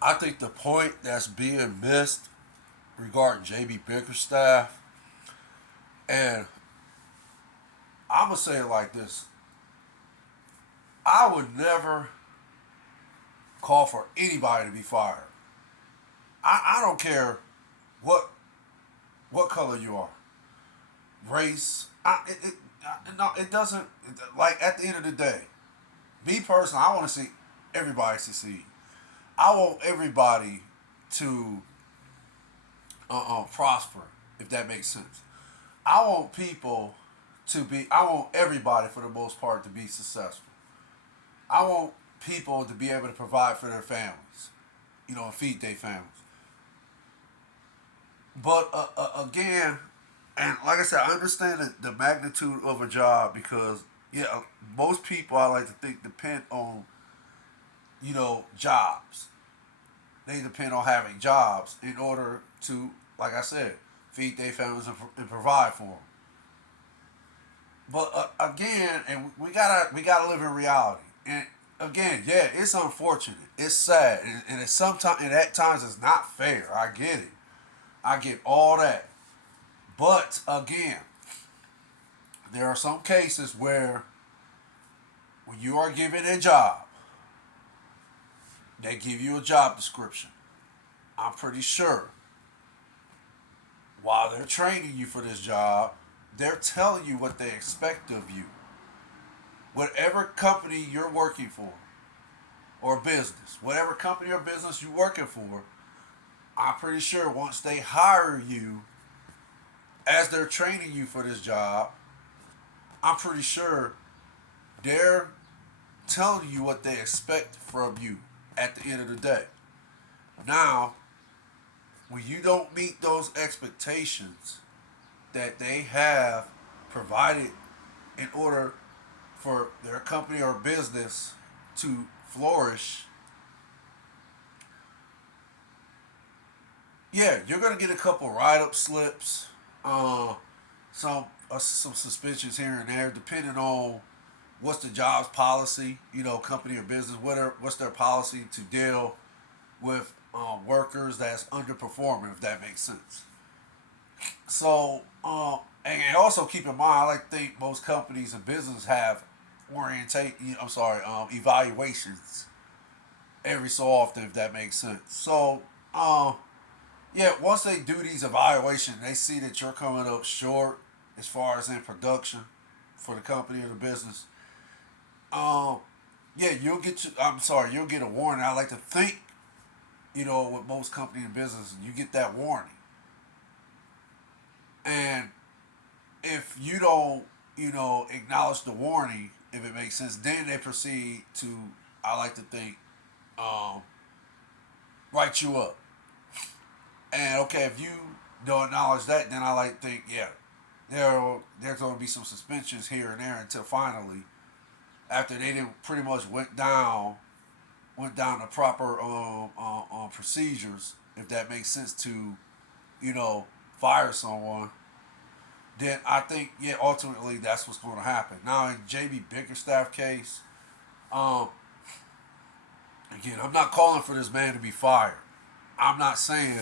I think the point that's being missed regarding JB Bickerstaff, and I'm gonna say it like this: I would never call for anybody to be fired. I don't care what what color you are, race. No, it doesn't. Like at the end of the day, me personally, I want to see everybody succeed. I want everybody to prosper, if that makes sense. I want people to be. I want everybody, for the most part, to be successful. I want people to be able to provide for their families, and feed their families. But again, and like I said, I understand the magnitude of a job because yeah, most people I like to think depend on jobs. They depend on having jobs in order to, like I said, feed their families and provide for them. But again, and we gotta live in reality. And again, yeah, it's unfortunate, it's sad, and it's sometimes and at times it's not fair. I get it. I get all that. But again, there are some cases where when you are given a job, they give you a job description. I'm pretty sure while they're training you for this job, they're telling you what they expect of you. Whatever company you're working for or business, whatever company or business you're working for, I'm pretty sure once they hire you, as they're training you for this job, I'm pretty sure they're telling you what they expect from you at the end of the day. Now, when you don't meet those expectations that they have provided in order for their company or business to flourish, yeah, you're gonna get a couple write-up slips, uh, some suspensions here and there, depending on what's the job's policy, company or business, what's their policy to deal with workers that's underperforming, if that makes sense. So, and also keep in mind, I like to think most companies and businesses have evaluations every so often, if that makes sense. So, yeah, once they do these evaluations, they see that you're coming up short as far as in production for the company or the business. Um, yeah, you'll get a warning. I like to think, with most company and business, you get that warning. And if you don't, acknowledge the warning, if it makes sense, then they proceed to, I like to think, um, write you up. And okay, if you don't acknowledge that, then I like to think, yeah, there's going to be some suspensions here and there until finally, after they didn't pretty much went down the proper procedures, if that makes sense, to you know fire someone. Then I think, yeah, ultimately that's what's going to happen. Now in JB Bickerstaff case, um, again, I'm not calling for this man to be fired. I'm not saying,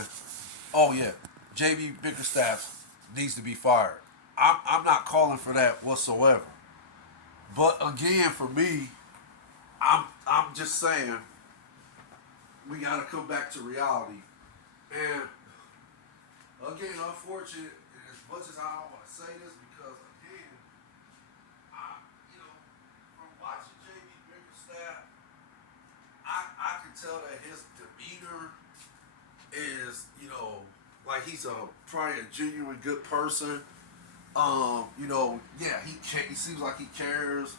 oh yeah, JB Bickerstaff needs to be fired. I'm not calling for that whatsoever. But again, for me, I'm just saying we got to come back to reality. And again, unfortunate, and as much as I don't want to say this, because again, I you know from watching JB Bickerstaff, I can tell that his demeanor is like he's probably a genuine good person. Yeah, he seems like he cares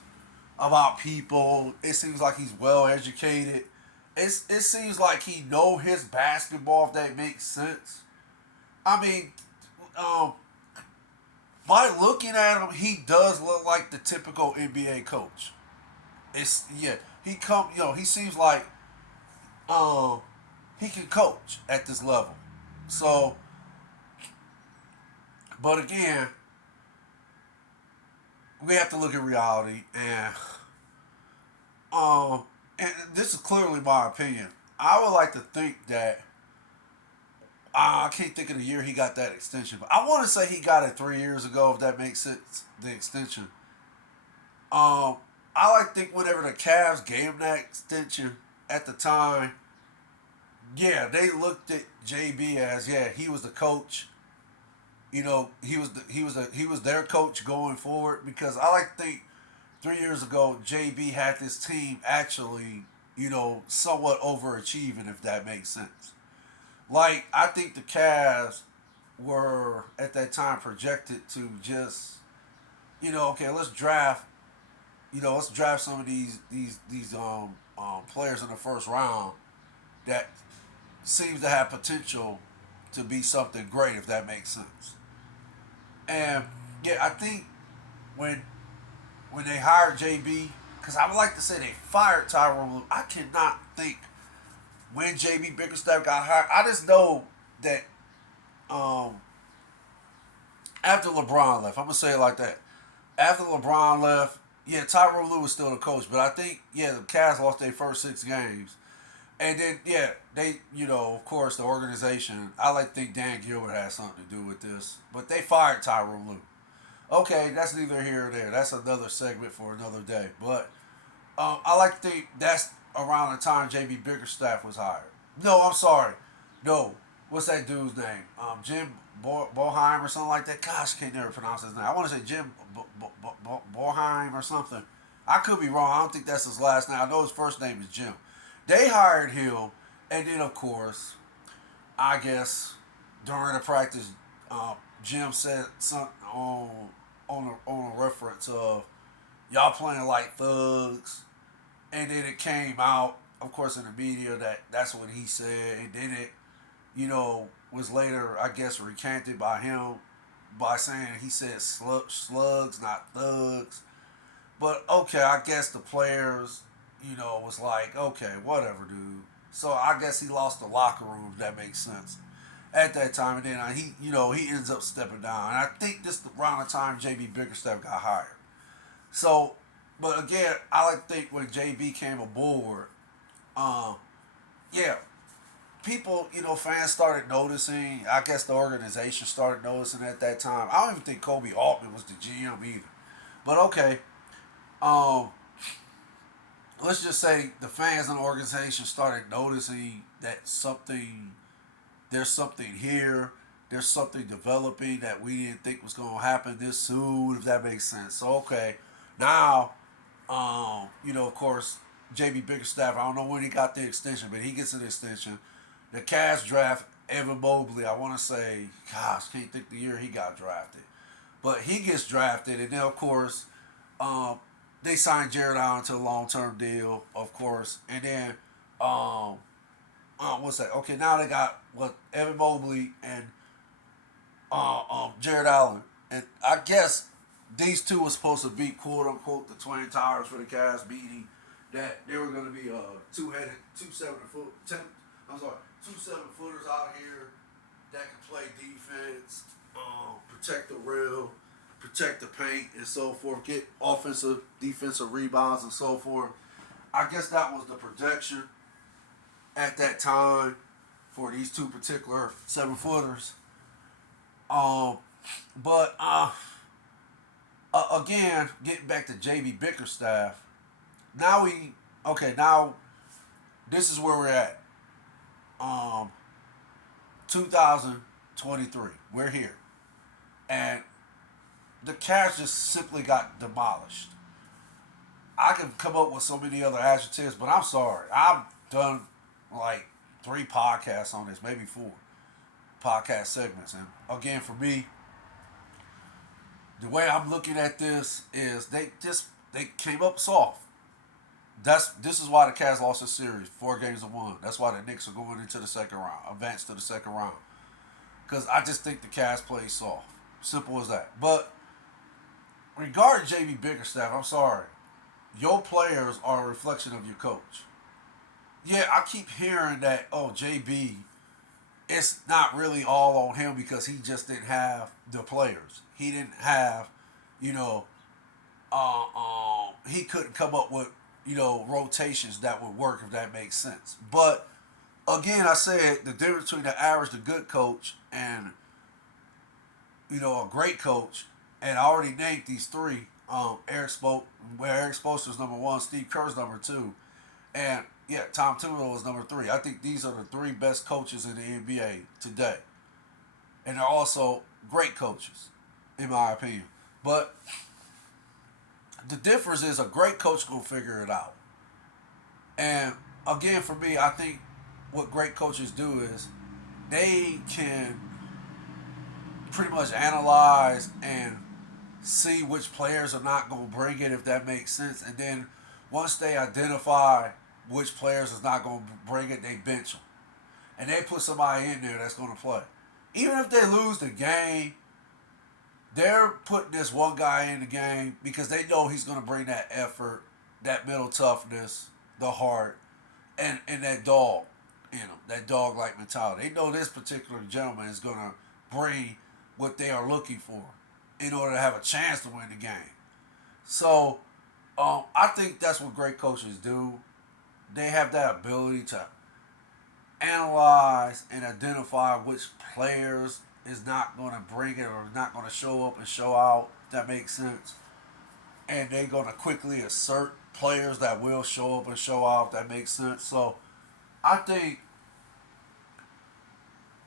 about people. It seems like he's well educated. It seems like he know his basketball, if that makes sense. I mean, um, by looking at him, he does look like the typical NBA coach. It's yeah, he seems like um he can coach at this level. So, but again, we have to look at reality, um, and this is clearly my opinion. I would like to think that I can't think of the year he got that extension, but I want to say he got it 3 years ago. If that makes sense, the extension. Um, I like to think whenever the Cavs gave him that extension at the time, yeah, they looked at JB as yeah he was the coach. He was their coach going forward because I like to think 3 years ago JB had this team actually somewhat overachieving if that makes sense. Like I think the Cavs were at that time projected to just okay, let's draft some of these players in the first round that seems to have potential to be something great if that makes sense. And yeah, I think when when they hired JB, because I would like to say they fired Tyronn Lue. I cannot think when JB Bickerstaff got hired. I just know that um, after LeBron left, I'm gonna say it like that. After LeBron left, yeah, Tyronn Lue was still the coach, but I think yeah, the Cavs lost their first 6 games, and then yeah, they of course the organization. I like to think Dan Gilbert had something to do with this, but they fired Tyronn Lue. Okay, that's neither here or there. That's another segment for another day. But I like to think that's around the time JB Bickerstaff was hired. No, I'm sorry. No, what's that dude's name? Jim Boheim or something like that. Gosh, I can't never pronounce his name. I want to say Jim Boheim or something. I could be wrong. I don't think that's his last name. I know his first name is Jim. They hired him, and then of course, I guess during the practice, Jim said something on a reference of y'all playing like thugs, and then it came out, of course, in the media that that's what he said, and then it, was later, I guess, recanted by him by saying he said slugs, not thugs. But okay, I guess the players, was like, okay, whatever, dude. So I guess he lost the locker room, if that makes sense at that time, and then he ends up stepping down. And I think this around the time JB Bickerstaff got hired. So, but again, I like to think when JB came aboard, um, yeah, people, fans started noticing. I guess the organization started noticing at that time. I don't even think Kobe Altman was the GM either. But okay, um, let's just say the fans and the organization started noticing that there's something here. There's something developing that we didn't think was going to happen this soon, if that makes sense. So, okay, now, of course, JB Bickerstaff, I don't know when he got the extension, but he gets an extension. The Cavs draft Evan Mobley, I want to say, gosh, can't think the year he got drafted. But he gets drafted, and then, of course, um, they signed Jared Allen to a long term deal, of course. And then, um, what's that? Okay, now they got what Evan Mobley and Jared Allen, and I guess these two were supposed to be quote unquote the twin towers for the Cavs, meaning that they were going to be two-headed, 2 7 foot, I'm sorry, 2 7 footers out here that can play defense, protect the rim, protect the paint, and so forth, get offensive, defensive rebounds, and so forth. I guess that was the projection at that time for these two particular 7 footers. Um, but again, getting back to JB Bickerstaff, now now this is where we're at. Um, 2023, we're here, and the Cavs just simply got demolished. I can come up with so many other adjectives, but I'm sorry. I've done like 3 podcasts on this, maybe 4 podcast segments. And again, for me, the way I'm looking at this is they came up soft. This is why the Cavs lost the series, 4 games to 1. That's why the Knicks are going into the second round, advance to the second round. Because I just think the Cavs play soft. Simple as that. But regarding JB Bickerstaff, I'm sorry. Your players are a reflection of your coach. Yeah, I keep hearing that, oh, JB, it's not really all on him because he just didn't have the players. He didn't have, you know, he couldn't come up with, rotations that would work if that makes sense. But again, I said the difference between the average, the good coach, and a great coach. And I already named these three. Eric Spoelstra's number one, Steve Kerr's number two, and yeah, Tom Thibodeau was number three. I think these are the three best coaches in the NBA today, and they're also great coaches, in my opinion. But the difference is a great coach gonna figure it out. And again, for me, I think what great coaches do is they can pretty much analyze and see which players are not going to bring it, if that makes sense. And then once they identify which players is not going to bring it, they bench them. And they put somebody in there that's going to play. Even if they lose the game, they're putting this one guy in the game because they know he's going to bring that effort, that mental toughness, the heart, and that dog in them, that dog-like mentality. They know this particular gentleman is going to bring what they are looking for in order to have a chance to win the game. So I think that's what great coaches do. They have that ability to analyze and identify which players is not going to bring it or not going to show up and show out, if that makes sense. And they're going to quickly assert players that will show up and show out, if that makes sense. So I think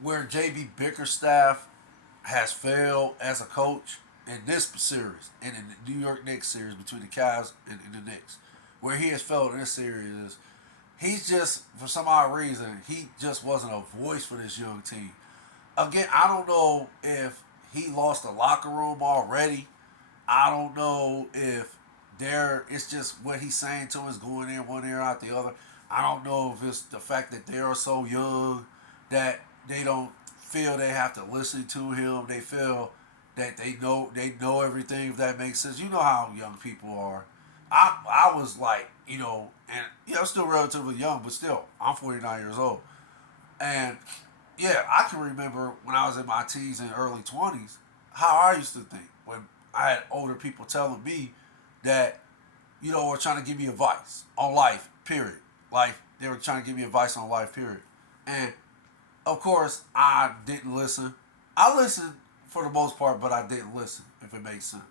where JB Bickerstaff has failed as a coach in this series and in the New York Knicks series between the Cavs and the Knicks, where he has failed in this series is he's just, for some odd reason, he just wasn't a voice for this young team. Again, I don't know if he lost the locker room already. I don't know if it's just what he's saying to him is going in one ear out the other. I don't know if it's the fact that they are so young that they don't feel they have to listen to him. They feel that they know everything, if that makes sense. You know how young people are. I was like, and I'm still relatively young, but still, I'm 49 years old. And yeah, I can remember when I was in my teens and early 20s, how I used to think when I had older people telling me that, were trying to give me advice on life, period. Life, they were trying to give me advice on life, period. And of course, I didn't listen. I listened for the most part, but I didn't listen, if it makes sense.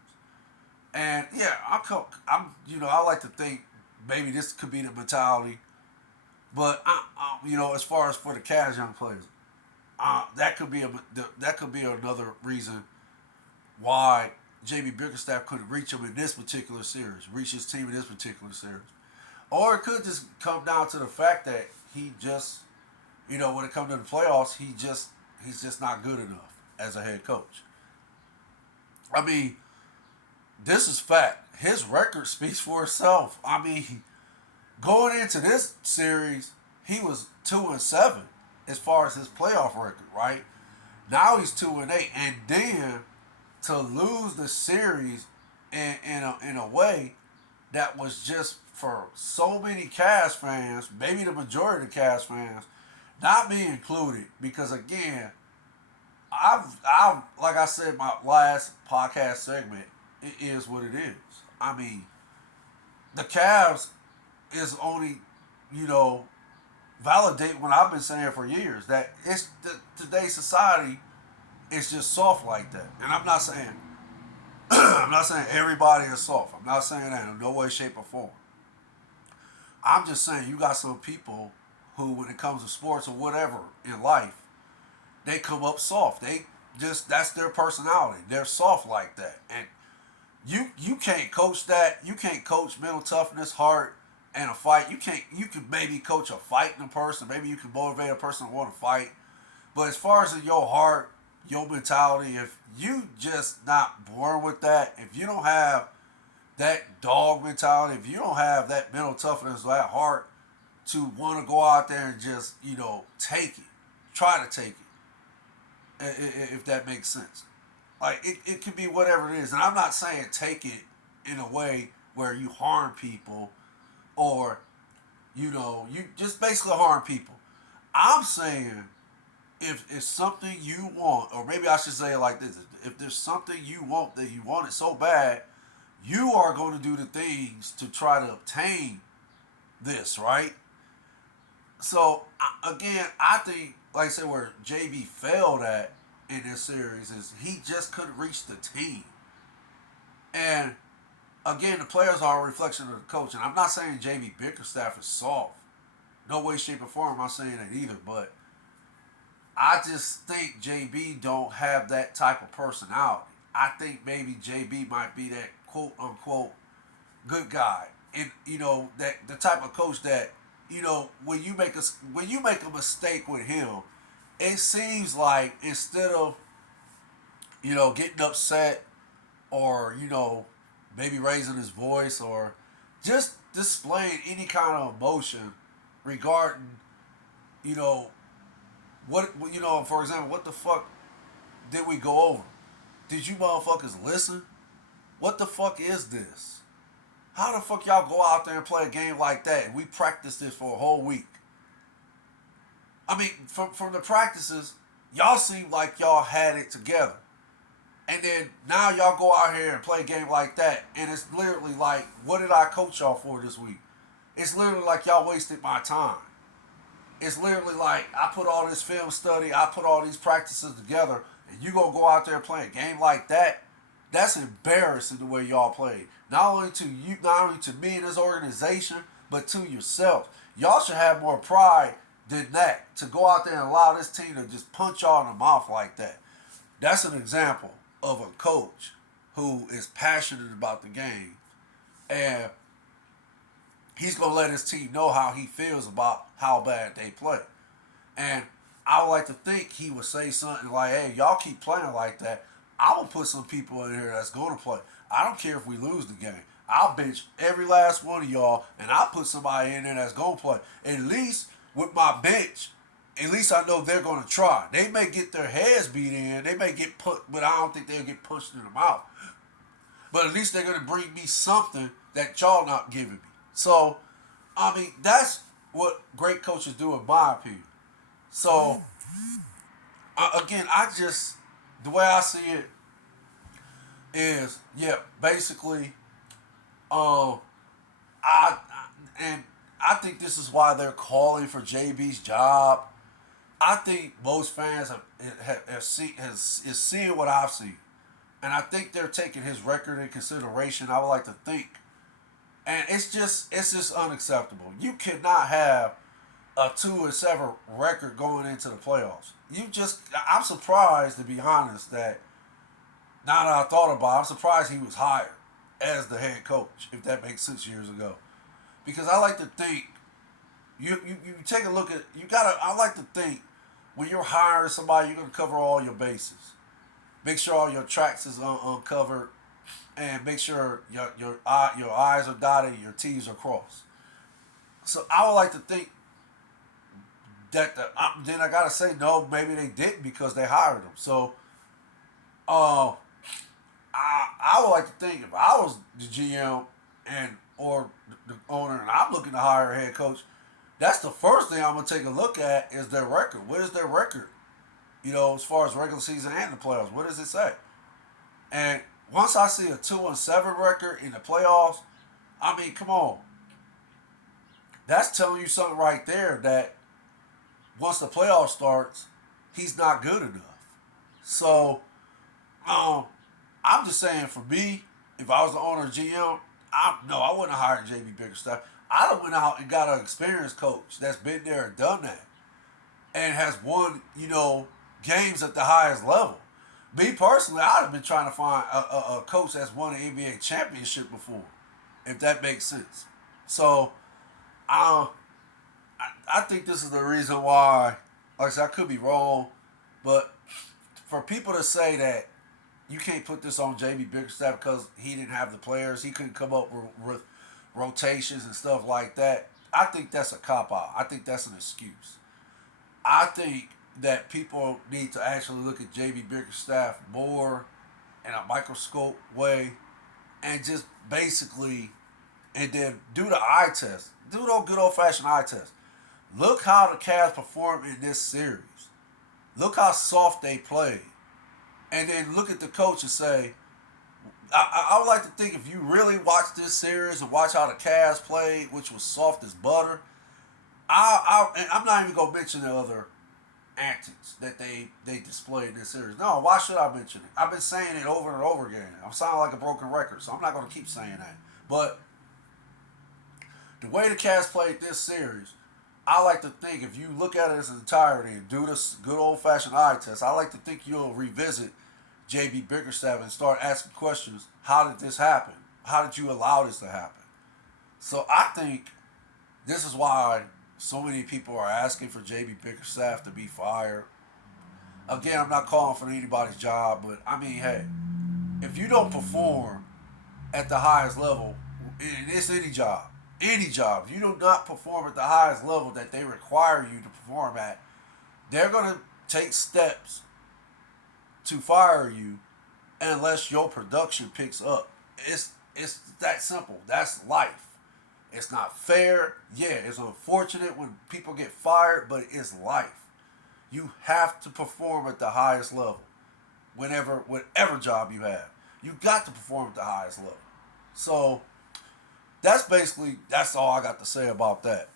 And yeah, I like to think maybe this could be the mentality, but as far as for the Cavs young players, that could be another reason why JB Bickerstaff couldn't reach him in this particular series, reach his team in this particular series, or it could just come down to the fact that he just, when it comes to the playoffs, he's just not good enough as a head coach. I mean, this is fact. His record speaks for itself. I mean, going into this series, he was 2-7 as far as his playoff record, right? Now he's 2-8, and then to lose the series in a way that was just for so many Cavs fans, maybe the majority of the Cavs fans, not me included, because again, I've like I said in my last podcast segment, it is what it is. I mean, the Cavs is only, you know, validate what I've been saying for years, that today's society is just soft like that. And I'm not saying I'm not saying everybody is soft. I'm not saying that in no way, shape, or form. I'm just saying you got some people who, when it comes to sports or whatever in life, they come up soft. They just, that's their personality. They're soft like that. And you can't coach that. You can't coach mental toughness, heart, and a fight. You could maybe coach a fight in a person. Maybe you can motivate a person to want to fight. But as far as in your heart, your mentality, if you just not born with that, if you don't have that dog mentality, if you don't have that mental toughness, that heart to want to go out there and just, take it, try to take it, if that makes sense. Like, it can be whatever it is. And I'm not saying take it in a way where you harm people or, you just basically harm people. I'm saying if it's something you want, or maybe I should say it like this, if there's something you want that you want it so bad, you are going to do the things to try to obtain this, right? So again, I think, like I said, where JB failed at in this series is he just couldn't reach the team. And again, the players are a reflection of the coach. And I'm not saying JB Bickerstaff is soft. No way, shape, or form am I saying that either. But I just think JB don't have that type of personality. I think maybe JB might be that quote unquote good guy, and that the type of coach that when you make a mistake with him, it seems like instead of getting upset or maybe raising his voice or just displaying any kind of emotion regarding you know for example, what the fuck did we go over? Did you motherfuckers listen? What the fuck is this? How the fuck y'all go out there and play a game like that and we practiced this for a whole week? I mean, from the practices, y'all seem like y'all had it together. And then now y'all go out here and play a game like that, and it's literally like, what did I coach y'all for this week? It's literally like y'all wasted my time. It's literally like I put all this film study, I put all these practices together, and you gonna go out there and play a game like that? That's embarrassing the way y'all played. Not only to me and this organization, but to yourself. Y'all should have more pride than that. To go out there and allow this team to just punch y'all in the mouth like that. That's an example of a coach who is passionate about the game, and he's gonna let his team know how he feels about how bad they play. And I would like to think he would say something like, "Hey, y'all keep playing like that. I will put some people in here that's going to play. I don't care if we lose the game. I'll bench every last one of y'all, and I'll put somebody in there that's going to play. At least with my bench, at least I know they're going to try. They may get their heads beat in. They may get put, but I don't think they'll get punched in the mouth. But at least they're going to bring me something that y'all not giving me." So, I mean, that's what great coaches do, in my opinion. So, again, the way I see it is, yeah, basically, um, and I think this is why they're calling for JB's job. I think most fans have seen is seeing what I've seen, and I think they're taking his record in consideration. I would like to think, and it's just unacceptable. You cannot have a 2-7 record going into the playoffs. I'm surprised, to be honest, that now that I thought about it, I'm surprised he was hired as the head coach, if that makes 6 years ago. Because I like to think, you take a look at, I like to think, when you're hiring somebody, you're going to cover all your bases. Make sure all your tracks is uncovered, and make sure your I's are dotted and your T's are crossed. So I would like to think that then I gotta say no, maybe they didn't because they hired him. So uh, I would like to think if I was the GM and or the owner and I'm looking to hire a head coach, that's the first thing I'm gonna take a look at is their record. What is their record? As far as regular season and the playoffs, what does it say? And once I see a 2-7 record in the playoffs, I mean, come on, that's telling you something right there that once the playoff starts, he's not good enough. So, I'm just saying, for me, if I was the owner of GM, I wouldn't have hired JB Bickerstaff. I'd have went out and got an experienced coach that's been there and done that and has won, games at the highest level. Me personally, I'd have been trying to find a coach that's won an NBA championship before, if that makes sense. So, uh, I think this is the reason why, like I said, I could be wrong, but for people to say that you can't put this on JB Bickerstaff because he didn't have the players, he couldn't come up with rotations and stuff like that, I think that's a cop out. I think that's an excuse. I think that people need to actually look at JB Bickerstaff more in a microscope way and just basically, and then do the eye test. Do the good old fashioned eye test. Look how the Cavs performed in this series. Look how soft they played. And then look at the coach and say, I would like to think if you really watch this series and watch how the Cavs played, which was soft as butter, and I'm not even gonna mention the other antics that they display in this series. No, why should I mention it? I've been saying it over and over again. I'm sounding like a broken record, so I'm not gonna keep saying that. But the way the cast played this series, I like to think if you look at it as an entirety and do this good old fashioned eye test, I like to think you'll revisit JB Bickerstaff and start asking questions. How did this happen? How did you allow this to happen? So I think this is why so many people are asking for JB Bickerstaff to be fired. Again, I'm not calling for anybody's job, but I mean, hey, if you don't perform at the highest level, and it's any job, if you do not perform at the highest level that they require you to perform at, they're going to take steps to fire you unless your production picks up. It's that simple. That's life. It's not fair. Yeah, it's unfortunate when people get fired, but it's life. You have to perform at the highest level. Whatever job you have, you got to perform at the highest level. So that's all I got to say about that.